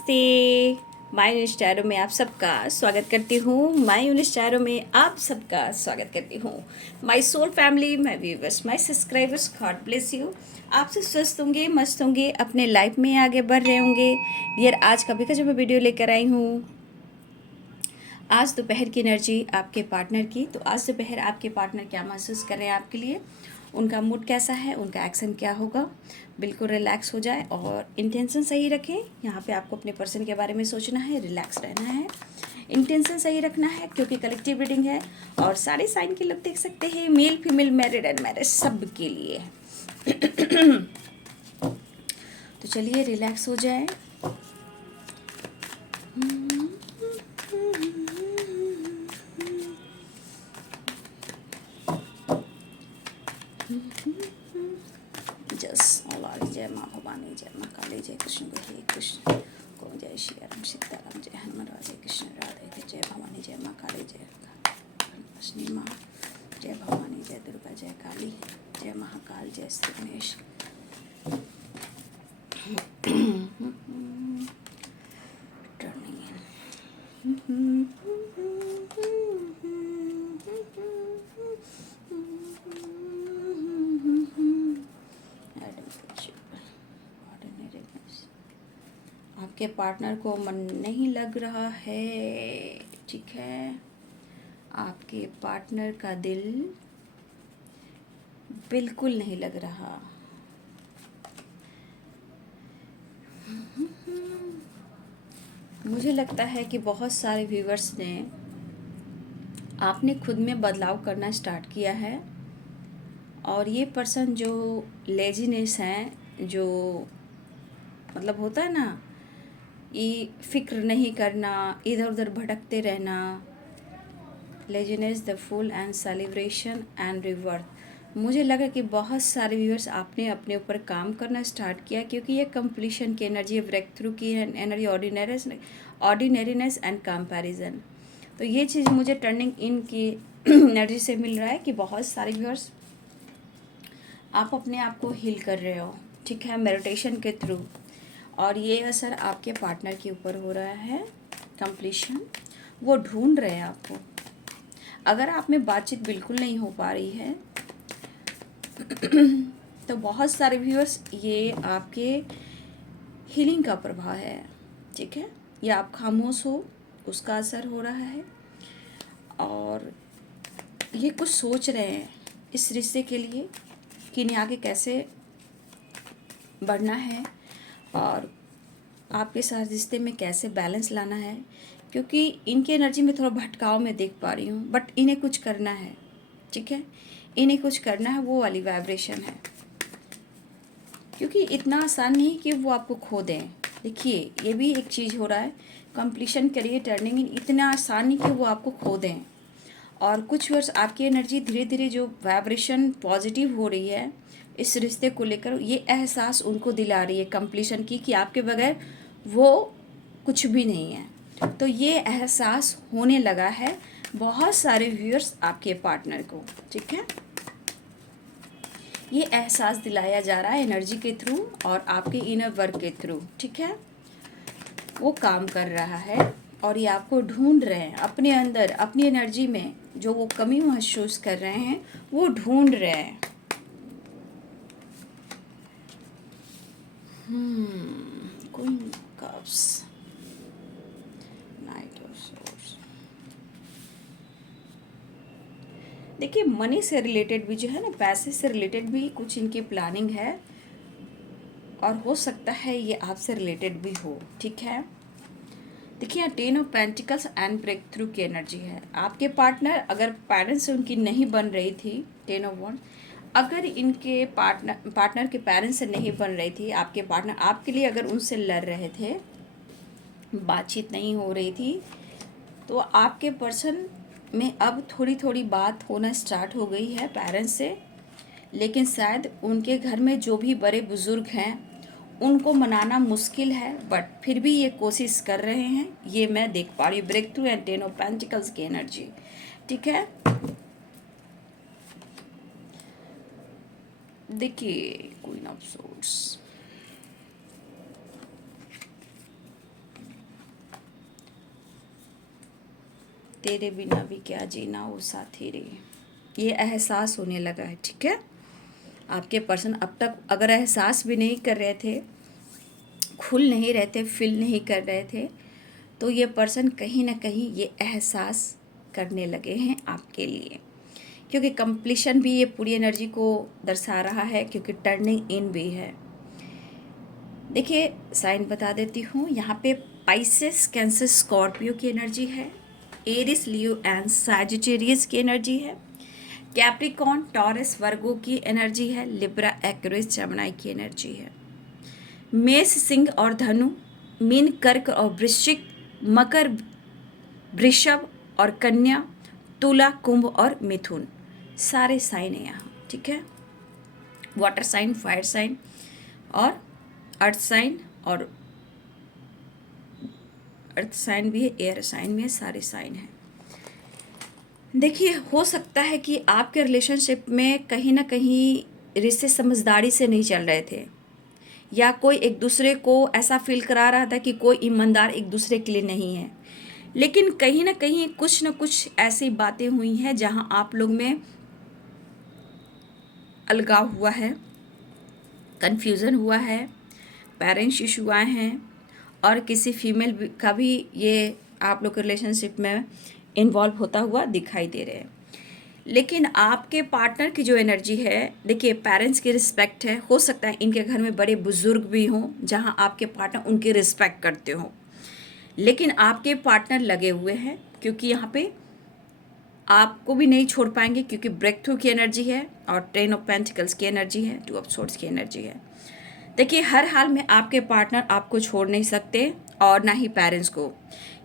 नमस्ते। My Younis tarot में आप सबका स्वागत करती हूँ। माय यूनिस टैरो में आप सबका स्वागत करती हूँ। My soul family, my viewers, my subscribers, God bless you. आप सब स्वस्थ होंगे, मस्त होंगे, अपने लाइफ में आगे बढ़ रहे होंगे। डियर, आज कभी का जो मैं वीडियो लेकर आई हूँ, आज दोपहर की एनर्जी आपके पार्टनर की। तो आज दोपहर आपके पार्टनर क्या महसूस कर रहे हैं आपके लिए, उनका मूड कैसा है, उनका एक्शन क्या होगा। बिल्कुल रिलैक्स हो जाए और इंटेंशन सही रखें। यहाँ पे आपको अपने पर्सन के बारे में सोचना है, रिलैक्स रहना है, इंटेंशन सही रखना है, क्योंकि कलेक्टिव रीडिंग है और सारे साइन के लोग देख सकते हैं, male female, married and married, सब के लिए है। तो चलिए रिलैक्स हो जाए। जस औलारी, जय माँ भवानी, जय माँ काली, जय कृष्ण हे कृष्ण को, जय श्री राम सीताराम, जय हनुमान, राधे कृष्ण राधे, जय भवानी, जय माँ काली, जय लक्ष्मी माँ, जय भवानी, जय दुर्गा, जय काली, जय महाकाल, जय श्री गणेश। टर्निंग आपके पार्टनर को मन नहीं लग रहा है, ठीक है। आपके पार्टनर का दिल बिल्कुल नहीं लग रहा। मुझे लगता है कि बहुत सारे व्यूवर्स ने, आपने खुद में बदलाव करना स्टार्ट किया है और ये पर्सन जो लेजीनेस है, जो मतलब होता है ना, ये फिक्र नहीं करना, इधर उधर भटकते रहना, laziness, the fool and celebration and rebirth. मुझे लगा कि बहुत सारे व्यूअर्स आपने अपने ऊपर काम करना स्टार्ट किया, क्योंकि ये कंप्लीशन की एनर्जी, ब्रेक थ्रू की एनर्जी, ऑर्डिनरीनेस एंड कंपैरिजन। तो ये चीज़ मुझे टर्निंग इन की एनर्जी से मिल रहा है कि बहुत सारे व्यूअर्स आप अपने आप को हील कर रहे हो, ठीक है, मेडिटेशन के थ्रू। और ये असर आपके पार्टनर के ऊपर हो रहा है, कंप्लीशन। वो ढूंढ रहे हैं आपको। अगर आप में बातचीत बिल्कुल नहीं हो पा रही है तो बहुत सारे व्यूअर्स, ये आपके हीलिंग का प्रभाव है, ठीक है। या आप खामोश हो, उसका असर हो रहा है। और ये कुछ सोच रहे हैं इस रिश्ते के लिए कि इन्हें आगे कैसे बढ़ना है और आपके साथ रिश्ते में कैसे बैलेंस लाना है, क्योंकि इनकी एनर्जी में थोड़ा भटकाव मैं देख पा रही हूँ। बट इन्हें कुछ करना है, ठीक है, इन्हें कुछ करना है, वो वाली वाइब्रेशन है। क्योंकि इतना आसान नहीं कि वो आपको खो दें। देखिए, ये भी एक चीज़ हो रहा है, कंप्लीशन करिए, टर्निंग इन, इतना आसान नहीं कि वो आपको खो दें। और कुछ वर्ष आपकी एनर्जी धीरे धीरे जो वाइब्रेशन पॉजिटिव हो रही है इस रिश्ते को लेकर, ये एहसास उनको दिला रही है कंप्लीशन की, कि आपके बगैर वो कुछ भी नहीं है। तो ये एहसास होने लगा है बहुत सारे व्यूअर्स आपके पार्टनर को, ठीक है। ये एहसास दिलाया जा रहा है एनर्जी के थ्रू और आपके इनर वर्क के थ्रू, ठीक है। वो काम कर रहा है और ये आपको ढूंढ रहे हैं अपने अंदर, अपनी एनर्जी में जो वो कमी महसूस कर रहे हैं, वो ढूंढ रहे हैं। Queen cups, night of swords. देखिए, मनी से रिलेटेड भी जो है ना, पैसे से रिलेटेड भी कुछ इनकी प्लानिंग है और हो सकता है ये आपसे रिलेटेड भी हो, ठीक है। देखिए, यहाँ 10 of pentacles and breakthrough की एनर्जी है। आपके पार्टनर, अगर पेरेंट्स से उनकी नहीं बन रही थी, 10 ऑफ वन, अगर इनके पार्टनर के पेरेंट्स से नहीं बन रही थी, आपके पार्टनर आपके लिए अगर उनसे लड़ रहे थे, बातचीत नहीं हो रही थी, तो आपके पर्सन में अब थोड़ी थोड़ी बात होना स्टार्ट हो गई है पेरेंट्स से। लेकिन शायद उनके घर में जो भी बड़े बुजुर्ग हैं, उनको मनाना मुश्किल है, बट फिर भी ये कोशिश कर रहे हैं। ये मैं देख पा रही हूँ, breakthrough and 10 of pentacles की एनर्जी, ठीक है। देखिए, क्वीन ऑफ सोर्ड्स, तेरे बिना भी क्या जीना ओ साथी रे, ये एहसास होने लगा है। ठीक है, आपके पर्सन अब तक अगर एहसास भी नहीं कर रहे थे, खुल नहीं रहे थे, फील नहीं कर रहे थे, तो ये पर्सन कहीं ना कहीं ये एहसास करने लगे हैं आपके लिए, क्योंकि कंप्लीशन भी ये पूरी एनर्जी को दर्शा रहा है, क्योंकि टर्निंग इन भी है। देखिए साइन बता देती हूँ, यहाँ पे पाइसेस, कैंसर, स्कॉर्पियो की एनर्जी है, एरिस, लियो एंड सैजिटेरियस की एनर्जी है, कैप्रिकॉर्न, टॉरस, वर्गो की एनर्जी है, लिब्रा, एक्वेरियस, जेमिनी की एनर्जी है, मेष, सिंह और धनु, मीन, कर्क और वृश्चिक, मकर, वृषभ और कन्या, तुला, कुंभ और मिथुन, सारे साइन है यहाँ। ठीक है, वाटर साइन, फायर साइन और अर्थ साइन, और अर्थ साइन भी है, एयर साइन भी है, सारे साइन हैं। देखिए हो सकता है कि आपके रिलेशनशिप में कहीं ना कहीं रिश्ते समझदारी से नहीं चल रहे थे, या कोई एक दूसरे को ऐसा फील करा रहा था कि कोई ईमानदार एक दूसरे के लिए नहीं है, लेकिन कहीं ना कहीं कुछ न कुछ ऐसी बातें हुई हैं जहां आप लोग में अलगाव हुआ है, कन्फ्यूज़न हुआ है, पेरेंट्स इशू आए हैं, और किसी फीमेल का भी ये आप लोग के रिलेशनशिप में इन्वॉल्व होता हुआ दिखाई दे रहे हैं। लेकिन आपके पार्टनर की जो एनर्जी है, देखिए पेरेंट्स की रिस्पेक्ट है, हो सकता है इनके घर में बड़े बुजुर्ग भी हों जहां आपके पार्टनर उनकी रिस्पेक्ट करते हों, लेकिन आपके पार्टनर लगे हुए हैं, क्योंकि यहाँ पे आपको भी नहीं छोड़ पाएंगे, क्योंकि ब्रेक थ्रू की एनर्जी है और टेन ऑफ पेंटिकल्स की एनर्जी है, टू ऑफ सोर्ड्स की एनर्जी है। देखिए हर हाल में आपके पार्टनर आपको छोड़ नहीं सकते, और ना ही पेरेंट्स को।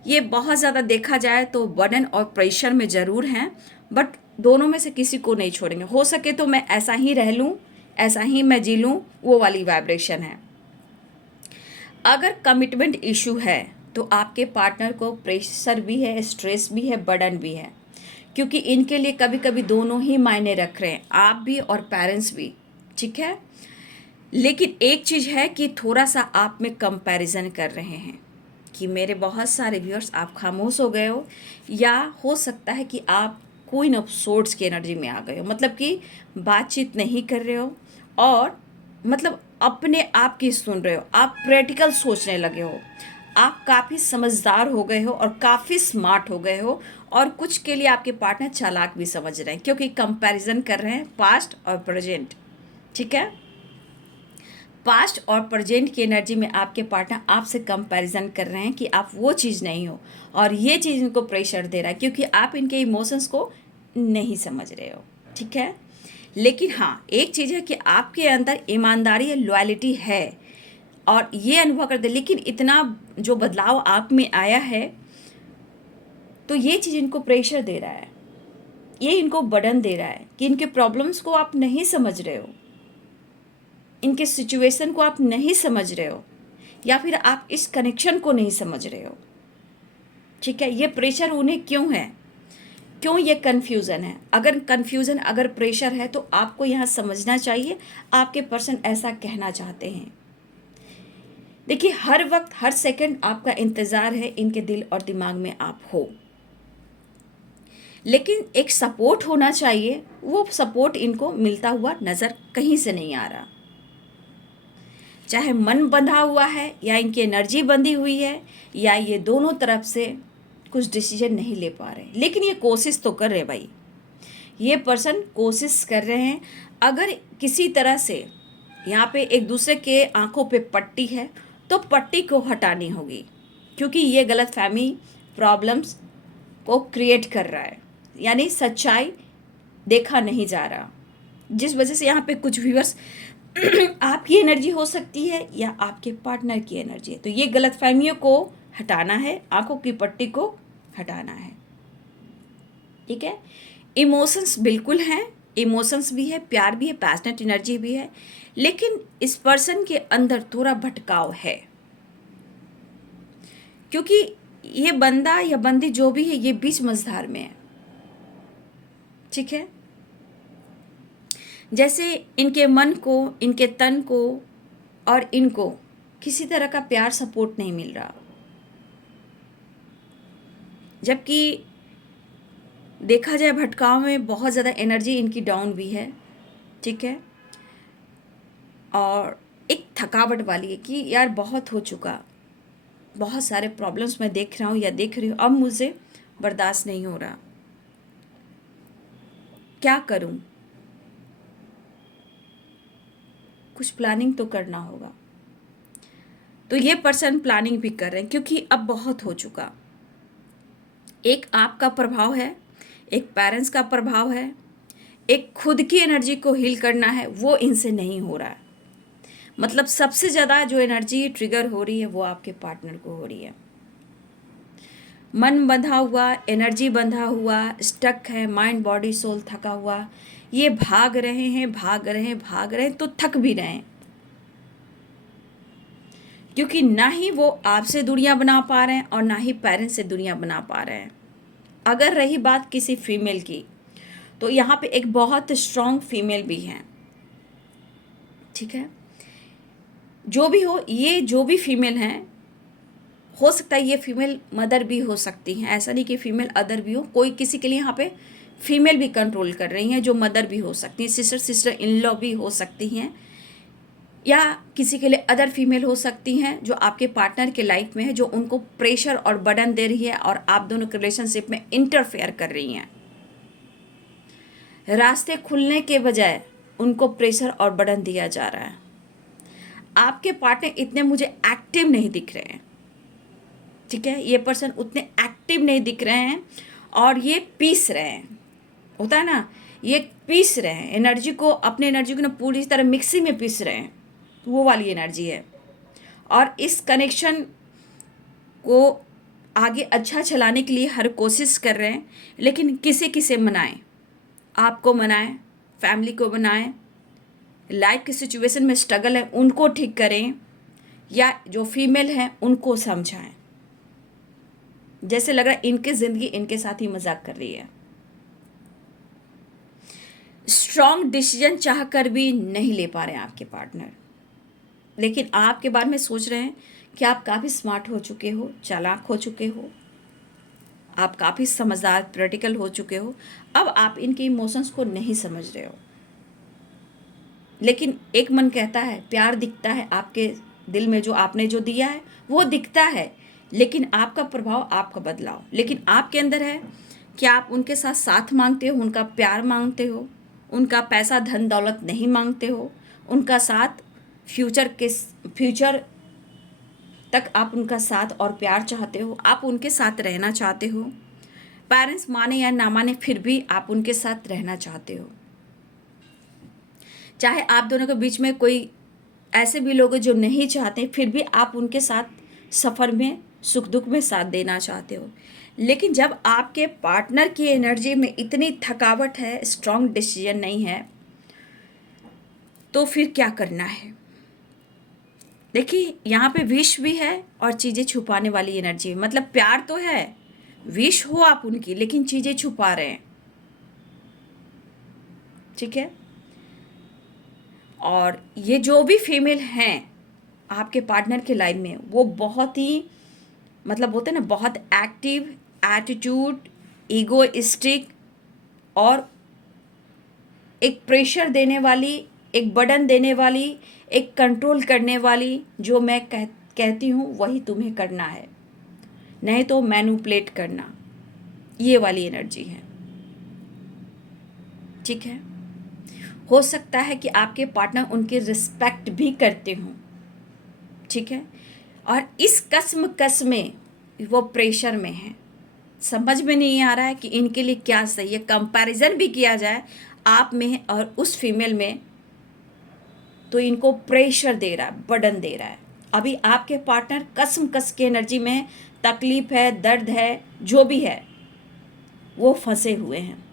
ये बहुत ज़्यादा देखा जाए तो बर्डन और प्रेशर में ज़रूर हैं, बट दोनों में से किसी को नहीं छोड़ेंगे। हो सके तो मैं ऐसा ही रह लूँ, ऐसा ही मैं जी लूँ, वो वाली वाइब्रेशन है। अगर कमिटमेंट इशू है तो आपके पार्टनर को प्रेशर भी है, स्ट्रेस भी है, बर्डन भी है, क्योंकि इनके लिए कभी कभी दोनों ही मायने रख रहे हैं, आप भी और पेरेंट्स भी। ठीक है, लेकिन एक चीज़ है कि थोड़ा सा आप में कंपैरिजन कर रहे हैं, कि मेरे बहुत सारे व्यूअर्स आप खामोश हो गए हो, या हो सकता है कि आप क्वीन ऑफ सोर्ड्स की एनर्जी में आ गए हो, मतलब कि बातचीत नहीं कर रहे हो, और मतलब अपने आप की सुन रहे हो, आप प्रैक्टिकल सोचने लगे हो, आप काफ़ी समझदार हो गए हो और काफ़ी स्मार्ट हो गए हो, और कुछ के लिए आपके पार्टनर चालाक भी समझ रहे हैं, क्योंकि कंपैरिजन कर रहे हैं पास्ट और प्रेजेंट। ठीक है, पास्ट और प्रेजेंट की एनर्जी में आपके पार्टनर आपसे कंपैरिजन कर रहे हैं कि आप वो चीज़ नहीं हो, और ये चीज़ इनको प्रेशर दे रहा है, क्योंकि आप इनके इमोशंस को नहीं समझ रहे हो। ठीक है, लेकिन हाँ एक चीज़ है कि आपके अंदर ईमानदारी है, लॉयल्टी है, और ये अनुभव करते, लेकिन इतना जो बदलाव आप में आया है, तो ये चीज़ इनको प्रेशर दे रहा है, ये इनको बर्डन दे रहा है कि इनके प्रॉब्लम्स को आप नहीं समझ रहे हो, इनके सिचुएशन को आप नहीं समझ रहे हो, या फिर आप इस कनेक्शन को नहीं समझ रहे हो। ठीक है, ये प्रेशर उन्हें क्यों है, क्यों ये कन्फ्यूज़न है? अगर कन्फ्यूज़न, अगर प्रेशर है, तो आपको यहाँ समझना चाहिए आपके पर्सन ऐसा कहना चाहते हैं। देखिए हर वक्त, हर सेकंड आपका इंतज़ार है इनके दिल और दिमाग में आप हो, लेकिन एक सपोर्ट होना चाहिए, वो सपोर्ट इनको मिलता हुआ नज़र कहीं से नहीं आ रहा। चाहे मन बंधा हुआ है, या इनकी एनर्जी बंधी हुई है, या ये दोनों तरफ से कुछ डिसीजन नहीं ले पा रहे, लेकिन ये कोशिश तो कर रहे भाई, ये पर्सन कोशिश कर रहे हैं। अगर किसी तरह से यहाँ पे एक दूसरे के आंखों पे पट्टी है, तो पट्टी को हटानी होगी, क्योंकि ये गलतफहमी प्रॉब्लम्स को क्रिएट कर रहा है, यानी सच्चाई देखा नहीं जा रहा, जिस वजह से यहाँ पे कुछ व्यूअर्स आपकी एनर्जी हो सकती है या आपके पार्टनर की एनर्जी है, तो ये गलतफहमियों को हटाना है, आंखों की पट्टी को हटाना है। ठीक है, इमोशंस बिल्कुल हैं, इमोशंस भी है, प्यार भी है, पैशनेट एनर्जी भी है, लेकिन इस पर्सन के अंदर थोड़ा भटकाव है, क्योंकि ये बंदा या बंदी जो भी है, ये बीच मझधार में है। ठीक है, जैसे इनके मन को, इनके तन को और इनको किसी तरह का प्यार, सपोर्ट नहीं मिल रहा, जबकि देखा जाए भटकाव में बहुत ज़्यादा एनर्जी इनकी डाउन भी है, ठीक है। और एक थकावट वाली है कि यार बहुत हो चुका, बहुत सारे प्रॉब्लम्स मैं देख रहा हूँ या देख रही हूँ, अब मुझे बर्दाश्त नहीं हो रहा, क्या करूँ। कुछ प्लानिंग तो करना होगा। तो ये पर्सन प्लानिंग भी कर रहे हैं क्योंकि अब बहुत हो चुका। एक आपका प्रभाव है, एक पेरेंट्स का प्रभाव है, एक खुद की एनर्जी को हील करना है, वो इनसे नहीं हो रहा है। मतलब सबसे ज़्यादा जो एनर्जी ट्रिगर हो रही है वो आपके पार्टनर को हो रही है। मन बंधा हुआ, एनर्जी बंधा हुआ, स्टक है, माइंड बॉडी सोल थका हुआ, ये भाग रहे हैं भाग रहे हैं भाग रहे हैं, तो थक भी रहे हैं क्योंकि ना ही वो आपसे दूरियां बना पा रहे हैं और ना ही पेरेंट्स से दूरियां बना पा रहे हैं। अगर रही बात किसी फीमेल की, तो यहाँ पे एक बहुत स्ट्रॉन्ग फीमेल भी है, ठीक है। जो भी हो, ये जो भी फीमेल हैं, हो सकता है ये फीमेल मदर भी हो सकती हैं, ऐसा नहीं कि फीमेल अदर भी हो, कोई किसी के लिए यहाँ पे फीमेल भी कंट्रोल कर रही हैं जो मदर भी हो सकती हैं, सिस्टर इन लॉ भी हो सकती हैं, या किसी के लिए अदर फीमेल हो सकती हैं जो आपके पार्टनर के लाइफ में है, जो उनको प्रेशर और बर्डन दे रही है और आप दोनों के रिलेशनशिप में इंटरफेयर कर रही हैं। रास्ते खुलने के बजाय उनको प्रेशर और बर्डन दिया जा रहा है। आपके पार्टनर इतने मुझे एक्टिव नहीं दिख रहे हैं, ठीक है। ये पर्सन उतने एक्टिव नहीं दिख रहे हैं और ये पीस रहे हैं, होता है ना, ये पीस रहे हैं एनर्जी को, अपनी एनर्जी को ना पूरी तरह मिक्सी में पीस रहे हैं, वो वाली एनर्जी है। और इस कनेक्शन को आगे अच्छा चलाने के लिए हर कोशिश कर रहे हैं, लेकिन किसे किसे मनाएं, आपको मनाएं, फैमिली को मनाएं, लाइफ की सिचुएशन में स्ट्रगल है उनको ठीक करें, या जो फीमेल हैं उनको समझाएं। जैसे लग रहा है इनकी ज़िंदगी इनके साथ ही मजाक कर रही है। स्ट्रॉन्ग डिसीजन चाह कर भी नहीं ले पा रहे हैं आपके पार्टनर, लेकिन आपके बारे में सोच रहे हैं कि आप काफ़ी स्मार्ट हो चुके हो, चालाक हो चुके हो, आप काफ़ी समझदार प्रैक्टिकल हो चुके हो, अब आप इनके इमोशंस को नहीं समझ रहे हो। लेकिन एक मन कहता है, प्यार दिखता है आपके दिल में, जो आपने जो दिया है वो दिखता है, लेकिन आपका प्रभाव, आपका बदलाव, लेकिन आपके अंदर है कि आप उनके साथ साथ मांगते हो, उनका प्यार मांगते हो, उनका पैसा धन दौलत नहीं मांगते हो, उनका साथ फ्यूचर तक आप उनका साथ और प्यार चाहते हो, आप उनके साथ रहना चाहते हो। पेरेंट्स माने या ना माने फिर भी आप उनके साथ रहना चाहते हो। चाहे आप दोनों के बीच में कोई ऐसे भी लोग हैं जो नहीं चाहते, फिर भी आप उनके साथ सफ़र में सुख दुख में साथ देना चाहते हो। लेकिन जब आपके पार्टनर की एनर्जी में इतनी थकावट है, स्ट्रॉन्ग डिसीजन नहीं है, तो फिर क्या करना है। देखिए यहाँ पे विश भी है और चीज़ें छुपाने वाली एनर्जी है। मतलब प्यार तो है, विश हो आप उनकी, लेकिन चीज़ें छुपा रहे हैं, ठीक है। और ये जो भी फीमेल हैं आपके पार्टनर के लाइफ में, वो बहुत ही, मतलब होते हैं ना, बहुत एक्टिव, एटीट्यूड, ईगोइस्टिक और एक प्रेशर देने वाली, एक बर्डन देने वाली, एक कंट्रोल करने वाली, जो मैं कहती हूँ वही तुम्हें करना है, नहीं तो मैनिपुलेट करना, ये वाली एनर्जी है, ठीक है। हो सकता है कि आपके पार्टनर उनकी रिस्पेक्ट भी करते हों, ठीक है, और इस कस्म में वो प्रेशर में है, समझ में नहीं आ रहा है कि इनके लिए क्या सही है। कंपैरिजन भी किया जाए आप में और उस फीमेल में, तो इनको प्रेशर दे रहा है, बर्डन दे रहा है। अभी आपके पार्टनर कस के एनर्जी में है, तकलीफ है, दर्द है, जो भी है वो फंसे हुए हैं।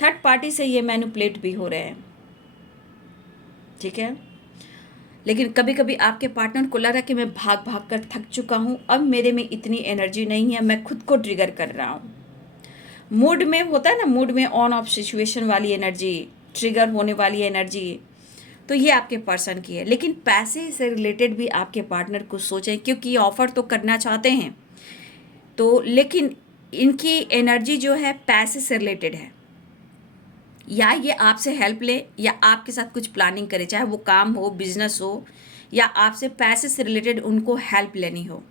थर्ड पार्टी से ये मैनिपुलेट भी हो रहे हैं, ठीक है। लेकिन कभी कभी आपके पार्टनर को लग रहा है कि मैं भाग भाग कर थक चुका हूँ, अब मेरे में इतनी एनर्जी नहीं है, मैं खुद को ट्रिगर कर रहा हूँ। मूड में होता है ना, मूड में ऑन ऑफ सिचुएशन वाली एनर्जी, ट्रिगर होने वाली एनर्जी, तो ये आपके पर्सन की है। लेकिन पैसे से रिलेटेड भी आपके पार्टनर को सोचें, क्योंकि ऑफ़र तो करना चाहते हैं, तो लेकिन इनकी एनर्जी जो है पैसे से रिलेटेड है, या ये आपसे हेल्प ले या आपके साथ कुछ प्लानिंग करे, चाहे वो काम हो, बिजनेस हो, या आपसे पैसे से रिलेटेड उनको हेल्प लेनी हो,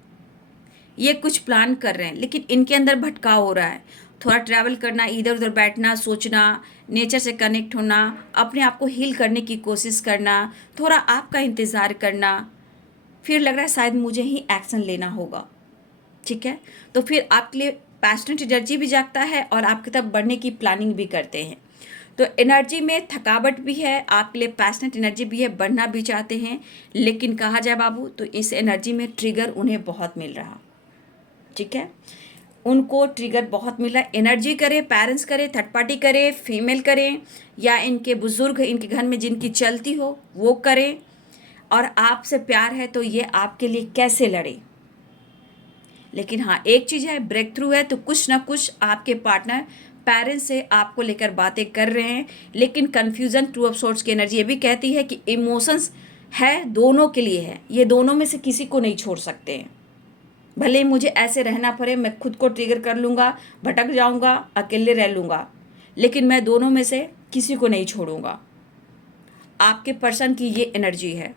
ये कुछ प्लान कर रहे हैं। लेकिन इनके अंदर भटकाव हो रहा है, थोड़ा ट्रैवल करना, इधर उधर बैठना, सोचना, नेचर से कनेक्ट होना, अपने आप को हील करने की कोशिश करना, थोड़ा आपका इंतज़ार करना, फिर लग रहा है शायद मुझे ही एक्शन लेना होगा। ठीक है, तो फिर आपके लिए पैशनेट एनर्जी भी जागता है और आपकी तरफ बढ़ने की प्लानिंग भी करते हैं। तो एनर्जी में थकावट भी है, आपके लिए पैशनेट एनर्जी भी है, बढ़ना भी चाहते हैं, लेकिन कहा जाए बाबू तो इस एनर्जी में ट्रिगर उन्हें बहुत मिल रहा। ठीक है, उनको ट्रिगर बहुत मिल रहा है। एनर्जी करे, पेरेंट्स करे, थर्ड पार्टी करे, फीमेल करें, या इनके बुजुर्ग इनके घर में जिनकी चलती हो वो करें, और आपसे प्यार है तो ये आपके लिए कैसे लड़े। लेकिन हाँ, एक चीज़ है, ब्रेक थ्रू है, तो कुछ ना कुछ आपके पार्टनर पेरेंट्स से आपको लेकर बातें कर रहे हैं। लेकिन कन्फ्यूज़न, टू ऑफ सोर्ड्स की एनर्जी ये भी कहती है कि इमोशंस है, दोनों के लिए है, ये दोनों में से किसी को नहीं छोड़ सकते हैं। भले ही मुझे ऐसे रहना पड़े, मैं खुद को ट्रिगर कर लूँगा, भटक जाऊँगा, अकेले रह लूँगा, लेकिन मैं दोनों में से किसी को नहीं छोड़ूंगा। आपके पर्सन की ये एनर्जी है।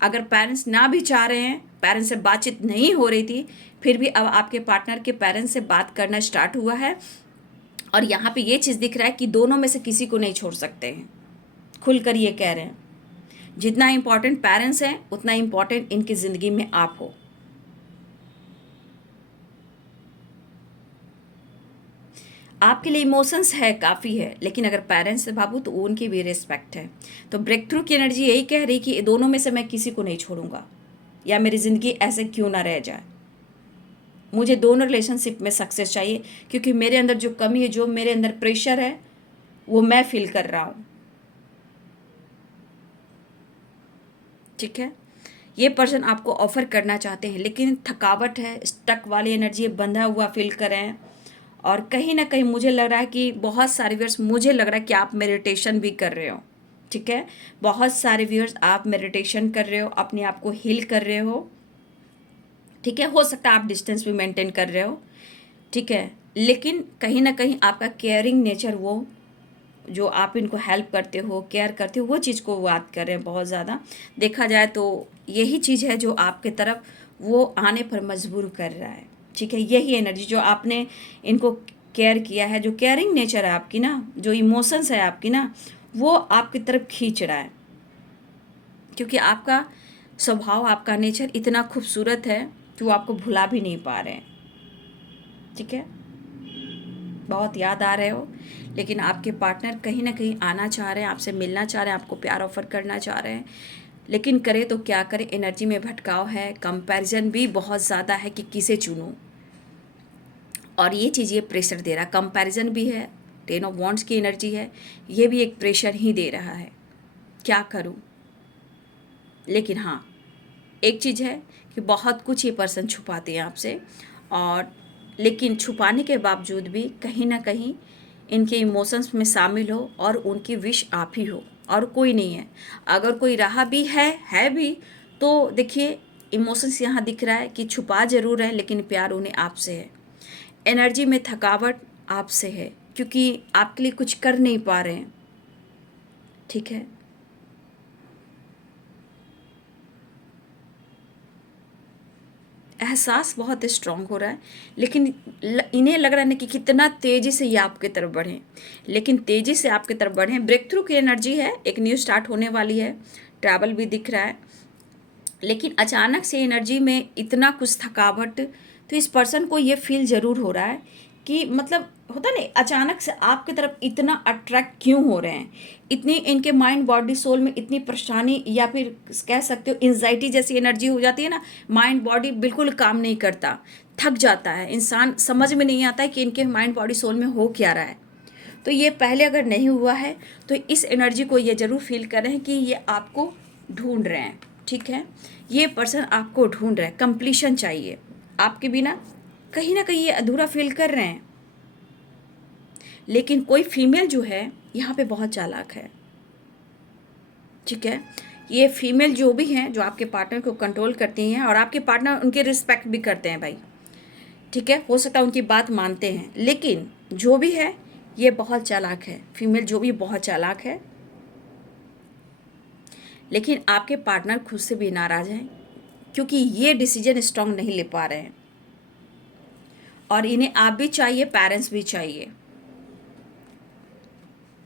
अगर पेरेंट्स ना भी चाह रहे हैं, पेरेंट्स से बातचीत नहीं हो रही थी, फिर भी अब आपके पार्टनर के पेरेंट्स से बात करना स्टार्ट हुआ है, और यहाँ पे ये चीज़ दिख रहा है कि दोनों में से किसी को नहीं छोड़ सकते हैं। खुलकर ये कह रहे हैं, जितना इम्पोर्टेंट पेरेंट्स हैं उतना इम्पोर्टेंट इनकी ज़िंदगी में आप हो। आपके लिए इमोशंस है, काफ़ी है, लेकिन अगर पेरेंट्स से भाबू तो उनकी भी रिस्पेक्ट है। तो ब्रेक थ्रू की एनर्जी यही कह रही कि दोनों में से मैं किसी को नहीं छोड़ूंगा, या मेरी ज़िंदगी ऐसे क्यों ना रह जाए। मुझे दोनों रिलेशनशिप में सक्सेस चाहिए, क्योंकि मेरे अंदर जो कमी है, जो मेरे अंदर प्रेशर है, वो मैं फील कर रहा हूँ। ठीक है, ये पर्सन आपको ऑफर करना चाहते हैं, लेकिन थकावट है, स्टक वाली एनर्जी है, बंधा हुआ फील कर रहे हैं। और कहीं ना कहीं मुझे लग रहा है कि बहुत सारे व्यूअर्स, मुझे लग रहा है कि आप मेडिटेशन भी कर रहे हो। ठीक है, बहुत सारे व्यूअर्स आप मेडिटेशन कर रहे हो, अपने आप को हील कर रहे हो। ठीक है, हो सकता है आप डिस्टेंस भी मेंटेन कर रहे हो। ठीक है, लेकिन कहीं ना कहीं आपका केयरिंग नेचर, वो जो आप इनको हेल्प करते हो, केयर करते हो, वो चीज़ को बात कर रहे हैं बहुत ज़्यादा। देखा जाए तो यही चीज़ है जो आपके तरफ वो आने पर मजबूर कर रहा है। ठीक है, यही एनर्जी जो आपने इनको केयर किया है, जो केयरिंग नेचर है आपकी ना, जो इमोशंस है आपकी ना, वो आपकी तरफ खींच रहा है। क्योंकि आपका स्वभाव, आपका नेचर इतना खूबसूरत है कि वो आपको भुला भी नहीं पा रहे हैं। ठीक है, बहुत याद आ रहे हो, लेकिन आपके पार्टनर कहीं ना कहीं आना चाह रहे हैं, आपसे मिलना चाह रहे हैं, आपको प्यार ऑफर करना चाह रहे हैं, लेकिन करे तो क्या करें, एनर्जी में भटकाव है, कंपैरिजन भी बहुत ज़्यादा है कि किसे चुनूं, और ये चीज़ ये प्रेशर दे रहा, कंपैरिजन भी है, 10 ऑफ वॉन्ड्स की एनर्जी है, ये भी एक प्रेशर ही दे रहा है, क्या करूं। लेकिन हाँ, एक चीज़ है कि बहुत कुछ ये पर्सन छुपाते हैं आपसे, और लेकिन छुपाने के बावजूद भी कहीं ना कहीं इनके इमोशंस में शामिल हो, और उनकी विश आप ही हो और कोई नहीं है। अगर कोई रहा भी है भी, तो देखिए इमोशंस यहाँ दिख रहा है कि छुपा जरूर है, लेकिन प्यार उन्हें आपसे है। एनर्जी में थकावट आपसे है, क्योंकि आपके लिए कुछ कर नहीं पा रहे हैं। ठीक है, एहसास बहुत स्ट्रांग हो रहा है, लेकिन इन्हें लग रहा है ना कि कितना तेज़ी से ये आपकी तरफ बढ़ें, लेकिन तेज़ी से आपकी तरफ बढ़ें। ब्रेक थ्रू की एनर्जी है, एक न्यू स्टार्ट होने वाली है, ट्रैवल भी दिख रहा है, लेकिन अचानक से एनर्जी में इतना कुछ थकावट, तो इस पर्सन को ये फील ज़रूर हो रहा है कि मतलब होता नहीं, अचानक से आपकी तरफ इतना अट्रैक्ट क्यों हो रहे हैं, इतनी इनके माइंड बॉडी सोल में इतनी परेशानी, या फिर कह सकते हो एंजाइटी जैसी एनर्जी हो जाती है ना, माइंड बॉडी बिल्कुल काम नहीं करता, थक जाता है इंसान, समझ में नहीं आता है कि इनके माइंड बॉडी सोल में हो क्या रहा है। तो ये पहले अगर नहीं हुआ है तो इस एनर्जी को ये ज़रूर फील कर रहे हैं कि ये आपको ढूंढ रहे हैं। ठीक है, ये पर्सन आपको ढूंढ रहा है, कंप्लीशन चाहिए, आपके बिना कहीं ना कहीं ये अधूरा फील कर रहे हैं। लेकिन कोई फीमेल जो है यहाँ पे बहुत चालाक है। ठीक है, ये फीमेल जो भी हैं, जो आपके पार्टनर को कंट्रोल करती हैं, और आपके पार्टनर उनके रिस्पेक्ट भी करते हैं भाई, ठीक है, हो सकता है उनकी बात मानते हैं, लेकिन जो भी है ये बहुत चालाक है, फीमेल जो भी बहुत चालाक है। लेकिन आपके पार्टनर खुद से भी नाराज़ हैं क्योंकि ये डिसीजन स्ट्रांग नहीं ले पा रहे हैं, और इन्हें आप भी चाहिए, पेरेंट्स भी चाहिए।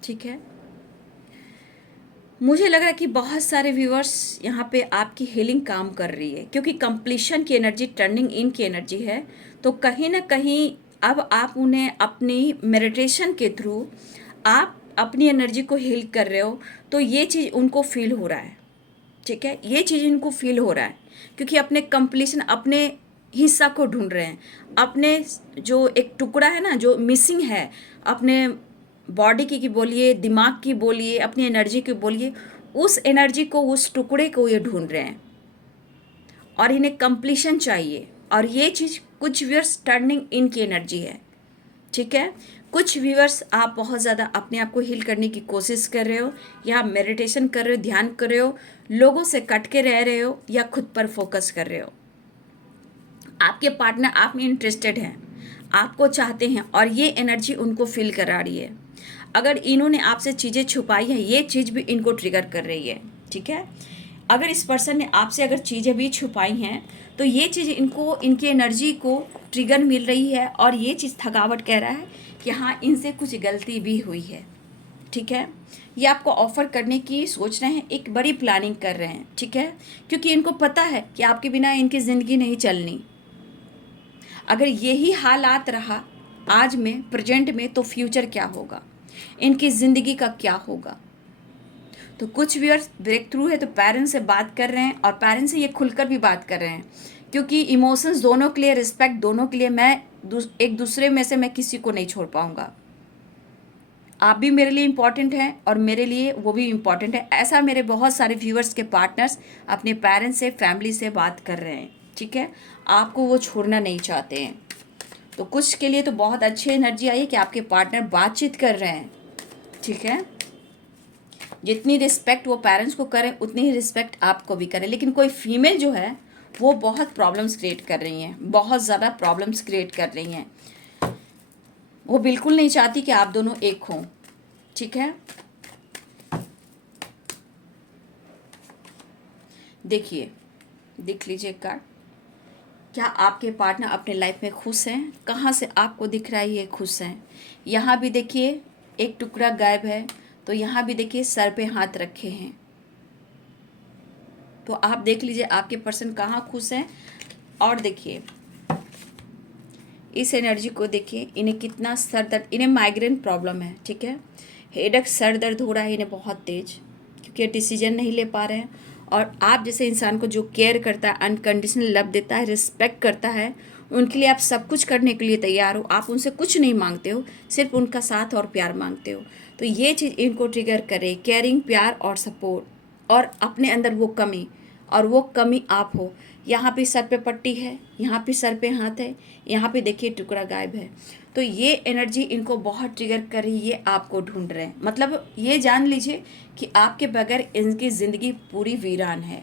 ठीक है, मुझे लग रहा है कि बहुत सारे व्यूअर्स यहाँ पे आपकी हीलिंग काम कर रही है, क्योंकि कंप्लीशन की एनर्जी, टर्निंग इन की एनर्जी है। तो कहीं ना कहीं अब आप उन्हें अपनी मेडिटेशन के थ्रू आप अपनी एनर्जी को हील कर रहे हो, तो ये चीज़ उनको फील हो रहा है। ठीक है, ये चीज़ इनको फील हो रहा है क्योंकि अपने कंप्लीशन, अपने हिस्सा को ढूंढ रहे हैं, अपने जो एक टुकड़ा है ना जो मिसिंग है, अपने बॉडी की बोलिए, दिमाग की बोलिए, अपनी एनर्जी की बोलिए, उस एनर्जी को, उस टुकड़े को ये ढूंढ रहे हैं और इन्हें कंप्लीशन चाहिए। और ये चीज़ कुछ व्यूअर्स टर्निंग इन की एनर्जी है। ठीक है, कुछ व्यूअर्स आप बहुत ज़्यादा अपने आप को हील करने की कोशिश कर रहे हो, या मेडिटेशन कर रहे हो, ध्यान कर रहे हो, लोगों से कट के रह रहे हो, या खुद पर फोकस कर रहे हो। आपके पार्टनर आप में इंटरेस्टेड हैं, आपको चाहते हैं, और ये एनर्जी उनको फील करा रही है। अगर इन्होंने आपसे चीज़ें छुपाई हैं, ये चीज़ भी इनको ट्रिगर कर रही है। ठीक है, अगर इस पर्सन ने आपसे अगर चीज़ें भी छुपाई हैं, तो ये चीज़ इनको, इनकी एनर्जी को ट्रिगर मिल रही है, और ये चीज़ थकावट कह रहा है कि हाँ, इनसे कुछ गलती भी हुई है। ठीक है, ये आपको ऑफ़र करने की सोच रहे हैं, एक बड़ी प्लानिंग कर रहे हैं। ठीक है, क्योंकि इनको पता है कि आपके बिना इनकी ज़िंदगी नहीं चलनी। अगर यही हालात रहा आज में, प्रेजेंट में, तो फ्यूचर क्या होगा, इनकी ज़िंदगी का क्या होगा। तो कुछ व्यूअर्स ब्रेक थ्रू है तो पेरेंट्स से बात कर रहे हैं, और पेरेंट्स से ये खुलकर भी बात कर रहे हैं, क्योंकि इमोशंस दोनों के लिए, रिस्पेक्ट दोनों के लिए, मैं एक दूसरे में से मैं किसी को नहीं छोड़ पाऊंगा। आप भी मेरे लिए इम्पॉर्टेंट हैं और मेरे लिए वो भी इम्पॉर्टेंट है। ऐसा मेरे बहुत सारे व्यूअर्स के पार्टनर्स अपने पेरेंट्स से, फैमिली से बात कर रहे हैं। ठीक है, आपको वो छोड़ना नहीं चाहते हैं। तो कुछ के लिए तो बहुत अच्छी एनर्जी आई है कि आपके पार्टनर बातचीत कर रहे हैं। ठीक है, जितनी रिस्पेक्ट वो पेरेंट्स को करें, उतनी ही रिस्पेक्ट आपको भी करें। लेकिन कोई फीमेल जो है वो बहुत प्रॉब्लम्स क्रिएट कर रही हैं, बहुत ज़्यादा प्रॉब्लम्स क्रिएट कर रही हैं। वो बिल्कुल नहीं चाहती कि आप दोनों एक हों। ठीक है, देखिए, देख लीजिए कार्ड। क्या आपके पार्टनर अपने लाइफ में खुश हैं? कहाँ से आपको दिख रहा है ये खुश हैं? यहाँ भी देखिए एक टुकड़ा गायब है, तो यहाँ भी देखिए सर पे हाथ रखे हैं। तो आप देख लीजिए आपके पर्सन कहाँ खुश हैं। और देखिए इस एनर्जी को, देखिए इन्हें कितना सर दर्द, इन्हें माइग्रेन प्रॉब्लम है। ठीक है, हेडेक, सर दर्द हो रहा है इन्हें बहुत तेज, क्योंकि डिसीजन नहीं ले पा रहे हैं। और आप जैसे इंसान को जो केयर करता है, अनकंडीशनल लव देता है, रिस्पेक्ट करता है, उनके लिए आप सब कुछ करने के लिए तैयार हो। आप उनसे कुछ नहीं मांगते हो, सिर्फ उनका साथ और प्यार मांगते हो। तो ये चीज़ इनको ट्रिगर करे, केयरिंग, प्यार और सपोर्ट, और अपने अंदर वो कमी, और वो कमी आप हो। यहाँ पे सर पे पट्टी है, यहाँ पे सर पे हाथ है, यहाँ पे देखिए टुकड़ा गायब है। तो ये एनर्जी इनको बहुत ट्रिगर कर रही है, ये आपको ढूंढ रहे हैं। मतलब ये जान लीजिए कि आपके बगैर इनकी ज़िंदगी पूरी वीरान है।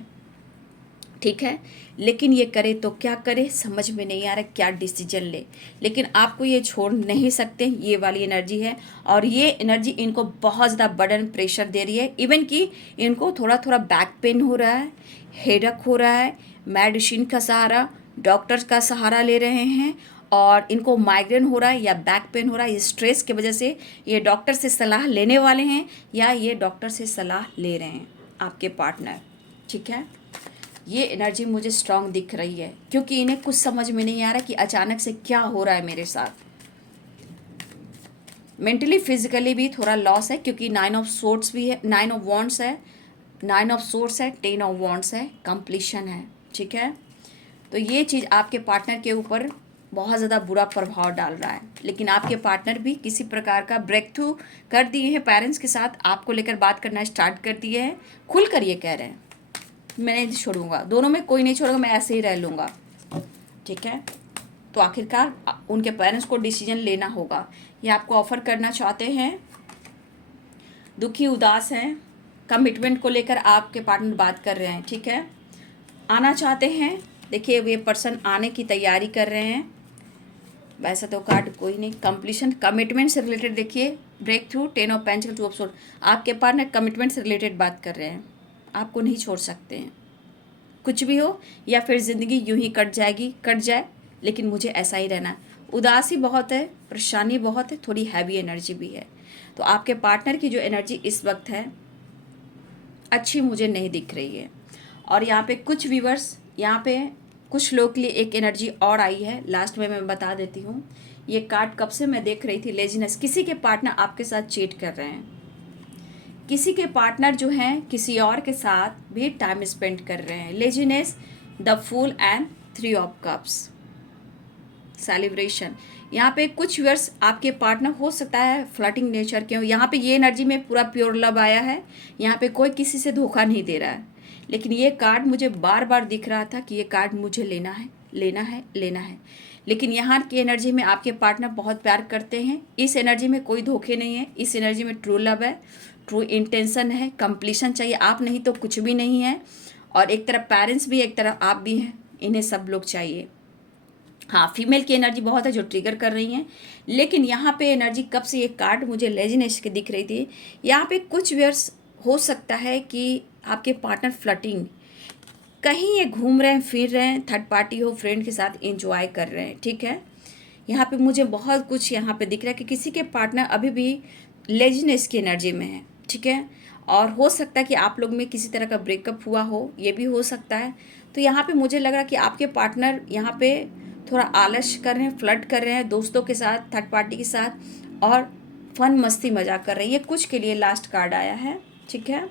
ठीक है, लेकिन ये करे तो क्या करे, समझ में नहीं आ रहा क्या डिसीजन ले। लेकिन आपको ये छोड़ नहीं सकते, ये वाली एनर्जी है। और ये एनर्जी इनको बहुत ज़्यादा बर्डन, प्रेशर दे रही है। इवन कि इनको थोड़ा थोड़ा बैक पेन हो रहा है, हेडक हो रहा है, मेडिसिन का सहारा, डॉक्टर्स का सहारा ले रहे हैं, और इनको माइग्रेन हो रहा है या बैक पेन हो रहा है। ये स्ट्रेस की वजह से ये डॉक्टर से सलाह लेने वाले हैं, या ये डॉक्टर से सलाह ले रहे हैं आपके पार्टनर। ठीक है, ये एनर्जी मुझे स्ट्रांग दिख रही है, क्योंकि इन्हें कुछ समझ में नहीं आ रहा कि अचानक से क्या हो रहा है मेरे साथ। मेंटली, फिजिकली भी थोड़ा लॉस है, क्योंकि 9 ऑफ सोर्ड्स भी है, 9 ऑफ वॉन्ड्स है, 9 ऑफ सोर्ड्स है, 10 ऑफ वॉन्ड्स है, कंप्लीशन है। ठीक है, तो ये चीज़ आपके पार्टनर के ऊपर बहुत ज़्यादा बुरा प्रभाव डाल रहा है। लेकिन आपके पार्टनर भी किसी प्रकार का ब्रेक थ्रू कर दिए हैं, पेरेंट्स के साथ आपको लेकर बात करना स्टार्ट कर दिए हैं, खुल कर ये कह रहे हैं मैं नहीं छोड़ूंगा, दोनों में कोई नहीं छोड़ूंगा, मैं ऐसे ही रह लूँगा। ठीक है, तो आखिरकार उनके पेरेंट्स को डिसीजन लेना होगा। ये आपको ऑफ़र करना चाहते हैं, दुखी, उदास हैं, कमिटमेंट को लेकर आपके पार्टनर बात कर रहे हैं। ठीक है, आना चाहते हैं, देखिए ये पर्सन आने की तैयारी कर रहे हैं। वैसा तो कार्ड कोई नहीं। कंप्लीशन, कमिटमेंट से रिलेटेड देखिए, breakthrough, 10 of pentacle, 2 of sword. आपके पार्टनर कमिटमेंट से रिलेटेड बात कर रहे हैं, आपको नहीं छोड़ सकते हैं, कुछ भी हो, या फिर ज़िंदगी यूं ही कट जाएगी, कट जाए, लेकिन मुझे ऐसा ही रहना है। उदासी बहुत है, परेशानी बहुत है, थोड़ी हैवी एनर्जी भी है। तो आपके पार्टनर की जो एनर्जी इस वक्त है अच्छी मुझे नहीं दिख रही है। और यहाँ पे कुछ व्यूवर्स, यहाँ पे कुछ लोग के लिए एक एनर्जी और आई है, लास्ट में मैं बता देती हूँ। ये कार्ड कब से मैं देख रही थी, लेजीनेस। किसी के पार्टनर आपके साथ चीट कर रहे हैं, किसी के पार्टनर जो हैं किसी और के साथ भी टाइम स्पेंड कर रहे हैं। Laziness, the fool and 3 of cups, celebration. यहाँ पे कुछ व्यूअर्स आपके पार्टनर हो सकता है फ्लर्टिंग नेचर के हो। यहाँ पे ये एनर्जी में पूरा प्योर लव आया है, यहाँ पे कोई किसी से धोखा नहीं दे रहा है। लेकिन ये कार्ड मुझे बार बार दिख रहा था कि ये कार्ड मुझे लेना है, लेना है, लेना है। लेकिन यहाँ की एनर्जी में आपके पार्टनर बहुत प्यार करते हैं। इस एनर्जी में कोई धोखे नहीं है, इस एनर्जी में ट्रू लव है, ट्रू इंटेंशन है, कंप्लीशन चाहिए। आप नहीं तो कुछ भी नहीं है। और एक तरफ पेरेंट्स भी, एक तरफ आप भी हैं, इन्हें सब लोग चाहिए। हाँ, फीमेल की एनर्जी बहुत है जो ट्रिगर कर रही हैं। लेकिन यहाँ पे एनर्जी कब से ये कार्ड मुझे लेजीनेस की दिख रही थी। यहाँ पे कुछ व्यूअर्स हो सकता है कि आपके पार्टनर फ्लर्टिंग, कहीं ये घूम रहे हैं, फिर रहे हैं, थर्ड पार्टी हो, फ्रेंड के साथ एंजॉय कर रहे हैं, ठीक है। यहाँ पे मुझे बहुत कुछ यहाँ पे दिख रहा है कि किसी के पार्टनर अभी भी लेजीनेस की एनर्जी में है, ठीक है। और हो सकता है कि आप लोग में किसी तरह का ब्रेकअप हुआ हो, ये भी हो सकता है। तो यहाँ पे मुझे लग रहा है कि आपके पार्टनर यहाँ पे थोड़ा आलस कर रहे हैं, फ्लर्ट कर रहे हैं दोस्तों के साथ, थर्ड पार्टी के साथ, और फन मस्ती मजाक कर रहे हैं। ये कुछ के लिए लास्ट कार्ड आया है, ठीक है,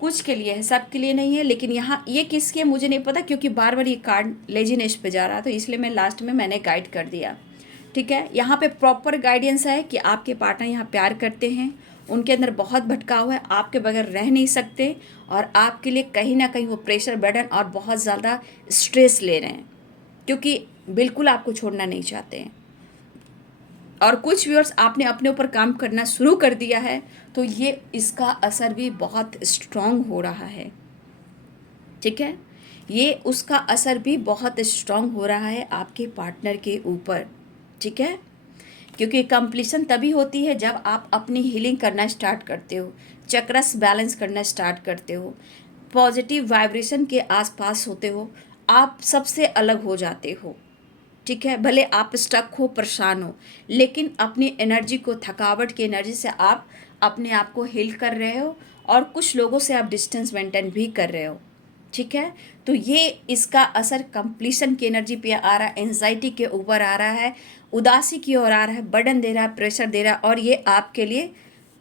कुछ के लिए है, सब के लिए नहीं है। लेकिन यहाँ ये किसके मुझे नहीं पता, क्योंकि बार बार ये कार्ड लेजीनेस पे जा रहा, तो इसलिए मैं लास्ट में मैंने गाइड कर दिया, ठीक है। यहाँ पे प्रॉपर गाइडेंस है कि आपके पार्टनर यहाँ प्यार करते हैं, उनके अंदर बहुत भटकाव है, आपके बगैर रह नहीं सकते, और आपके लिए कहीं ना कहीं वो प्रेशर, बर्डन और बहुत ज़्यादा स्ट्रेस ले रहे हैं, क्योंकि बिल्कुल आपको छोड़ना नहीं चाहते हैं। और कुछ व्यूअर्स आपने अपने ऊपर काम करना शुरू कर दिया है, तो ये इसका असर भी बहुत स्ट्रांग हो रहा है, ठीक है। ये उसका असर भी बहुत स्ट्रांग हो रहा है आपके पार्टनर के ऊपर, ठीक है। क्योंकि कंप्लीशन तभी होती है जब आप अपनी हीलिंग करना स्टार्ट करते हो, चक्रस बैलेंस करना स्टार्ट करते हो, पॉजिटिव वाइब्रेशन के आसपास होते हो, आप सबसे अलग हो जाते हो, ठीक है। भले आप स्टक हो, परेशान हो, लेकिन अपनी एनर्जी को, थकावट की एनर्जी से आप अपने आप को हील कर रहे हो, और कुछ लोगों से आप डिस्टेंस मेंटेन भी कर रहे हो, ठीक है। तो ये इसका असर कंप्लीशन की एनर्जी पे आ रहा है, एंजाइटी के ऊपर आ रहा है, उदासी की ओर आ रहा है, बर्डन दे रहा है, प्रेशर दे रहा है। और ये आपके लिए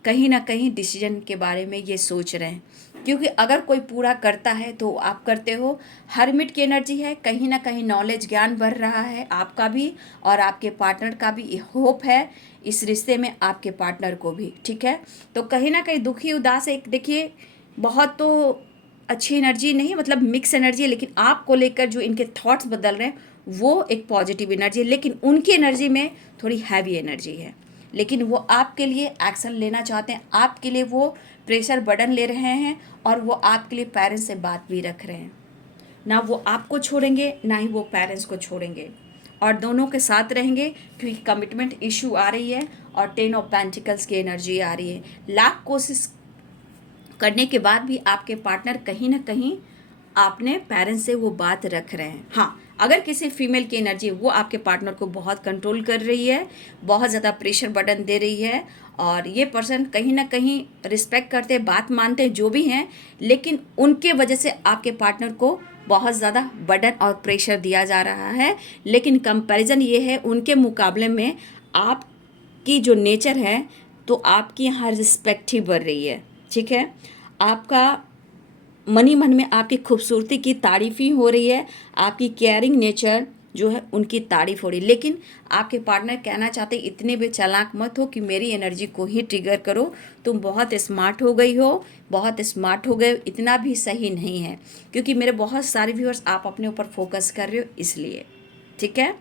कहीं ना कहीं डिसीजन के बारे में ये सोच रहे हैं, क्योंकि अगर कोई पूरा करता है तो आप करते हो। हर्मिट की एनर्जी है, कहीं ना कहीं नॉलेज, ज्ञान बढ़ रहा है आपका भी और आपके पार्टनर का भी। होप है इस रिश्ते में आपके पार्टनर को भी, ठीक है। तो कहीं ना कहीं दुखी, उदास, एक देखिए बहुत तो अच्छी एनर्जी नहीं, मतलब मिक्स एनर्जी है, लेकिन आपको लेकर जो इनके थॉट्स बदल रहे हैं वो एक पॉजिटिव एनर्जी है, लेकिन उनकी एनर्जी में थोड़ी हैवी एनर्जी है। लेकिन वो आपके लिए एक्शन लेना चाहते हैं, आपके लिए वो प्रेशर बर्डन ले रहे हैं, और वो आपके लिए पेरेंट्स से बात भी रख रहे हैं। ना वो आपको छोड़ेंगे, ना ही वो पेरेंट्स को छोड़ेंगे, और दोनों के साथ रहेंगे, क्योंकि कमिटमेंट इशू आ रही है और 10 ऑफ पेंटिकल्स की एनर्जी आ रही है। लाख कोशिश करने के बाद भी आपके पार्टनर कहीं ना कहीं आपने पेरेंट्स से वो बात रख रहे हैं। हाँ, अगर किसी फीमेल की एनर्जी वो आपके पार्टनर को बहुत कंट्रोल कर रही है, बहुत ज़्यादा प्रेशर बर्डन दे रही है, और ये पर्सन कहीं ना कहीं रिस्पेक्ट करते हैं, बात मानते हैं, जो भी हैं, लेकिन उनके वजह से आपके पार्टनर को बहुत ज़्यादा बर्डन और प्रेशर दिया जा रहा है। लेकिन कंपैरिजन ये है, उनके मुकाबले में आपकी जो नेचर है, तो आपकी यहाँ रिस्पेक्ट ही बढ़ रही है, ठीक है। आपका मन में आपकी खूबसूरती की तारीफ़ ही हो रही है, आपकी केयरिंग नेचर जो है उनकी तारीफ़ हो रही है। लेकिन आपके पार्टनर कहना चाहते इतने भी चालाक मत हो कि मेरी एनर्जी को ही ट्रिगर करो, तुम बहुत स्मार्ट हो गई हो, बहुत स्मार्ट हो गए, इतना भी सही नहीं है। क्योंकि मेरे बहुत सारे व्यूअर्स आप अपने ऊपर फोकस कर रहे हो, इसलिए, ठीक है।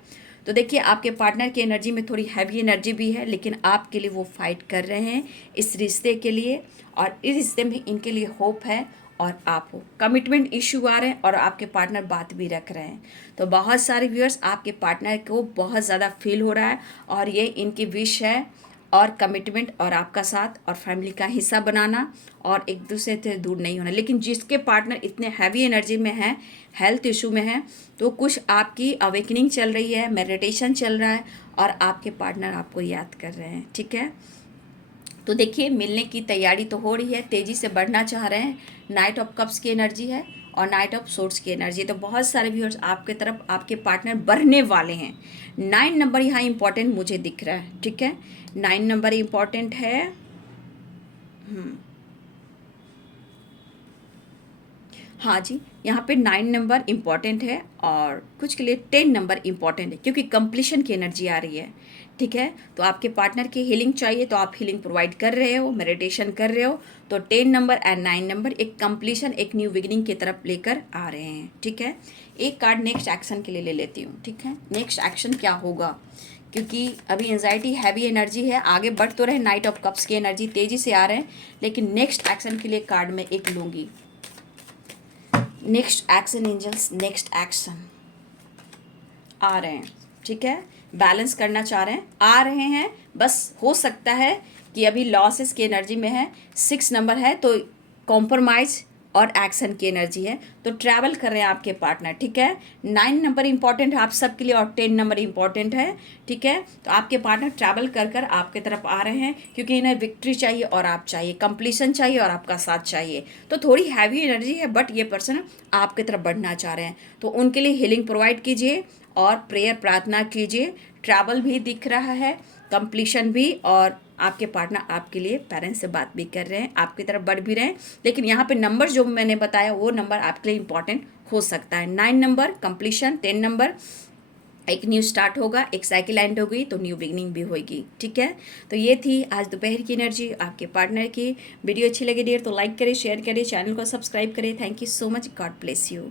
तो देखिए आपके पार्टनर की एनर्जी में थोड़ी हैवी एनर्जी भी है, लेकिन आपके लिए वो फाइट कर रहे हैं इस रिश्ते के लिए, और इस रिश्ते में इनके लिए होप है, और आप हो, कमिटमेंट इशू आ रहे हैं और आपके पार्टनर बात भी रख रहे हैं। तो बहुत सारे व्यूअर्स आपके पार्टनर को बहुत ज़्यादा फील हो रहा है और ये इनकी विश है और कमिटमेंट और आपका साथ और फैमिली का हिस्सा बनाना और एक दूसरे से दूर नहीं होना। लेकिन जिसके पार्टनर इतने हैवी एनर्जी में हैं, हेल्थ इशू में हैं, तो कुछ आपकी अवेकनिंग चल रही है, मेडिटेशन चल रहा है और आपके पार्टनर आपको याद कर रहे हैं। ठीक है, तो देखिए मिलने की तैयारी तो हो रही है, तेज़ी से बढ़ना चाह रहे हैं। नाइट ऑफ कप्स की एनर्जी है और नाइट ऑफ सोर्ड्स की एनर्जी। तो बहुत सारे व्यूअर्स आपके तरफ आपके पार्टनर बढ़ने वाले हैं। 9 नंबर यहाँ इंपॉर्टेंट मुझे दिख रहा है। ठीक है, 9 नंबर इंपॉर्टेंट है। हाँ जी, यहाँ पे 9 नंबर इम्पॉर्टेंट है और कुछ के लिए 10 नंबर इम्पॉर्टेंट है क्योंकि कंप्लीशन की एनर्जी आ रही है। ठीक है, तो आपके पार्टनर की हीलिंग चाहिए तो आप हीलिंग प्रोवाइड कर रहे हो, मेडिटेशन कर रहे हो, तो 10 नंबर एंड 9 नंबर एक कंप्लीशन, एक न्यू बिगिनिंग की तरफ लेकर आ रहे हैं। ठीक है, एक कार्ड नेक्स्ट एक्शन के लिए ले लेती हूँ। ठीक है, नेक्स्ट एक्शन क्या होगा, क्योंकि अभी एंजाइटी हैवी एनर्जी है, आगे बढ़ तो रहे, नाइट ऑफ कप्स की एनर्जी तेज़ी से आ रहे हैं, लेकिन नेक्स्ट एक्शन के लिए कार्ड में एक लूँगी। Next action angels, next action आ रहे हैं। ठीक है, बैलेंस करना चाह रहे हैं, आ रहे हैं, बस हो सकता है कि अभी लॉसेस की एनर्जी में है। 6 नंबर है तो कॉम्प्रोमाइज़ और एक्शन की एनर्जी है, तो ट्रैवल कर रहे हैं आपके पार्टनर। ठीक है, 9 नंबर इंपॉर्टेंट है आप सबके लिए और 10 नंबर इंपॉर्टेंट है। ठीक है, तो आपके पार्टनर ट्रैवल कर कर आपके तरफ आ रहे हैं क्योंकि इन्हें विक्ट्री चाहिए और आप चाहिए, कंप्लीशन चाहिए और आपका साथ चाहिए। तो थोड़ी हैवी एनर्जी है बट ये पर्सन आपके तरफ बढ़ना चाह रहे हैं, तो उनके लिए हीलिंग प्रोवाइड कीजिए और प्रेयर प्रार्थना कीजिए। ट्रैवल भी दिख रहा है, कंप्लीशन भी, और आपके पार्टनर आपके लिए पेरेंट्स से बात भी कर रहे हैं, आपकी तरफ बढ़ भी रहे हैं। लेकिन यहाँ पे नंबर जो मैंने बताया वो नंबर आपके लिए इंपॉर्टेंट हो सकता है। 9 नंबर कंप्लीशन, 10 नंबर एक न्यू स्टार्ट होगा, एक साइकिल एंड होगी तो न्यू बिगनिंग भी होगी। ठीक है, तो ये थी आज दोपहर की एनर्जी आपके पार्टनर की। वीडियो अच्छी लगी डियर तो लाइक करें, शेयर करें, चैनल को सब्सक्राइब करें। Thank you so much, God bless you.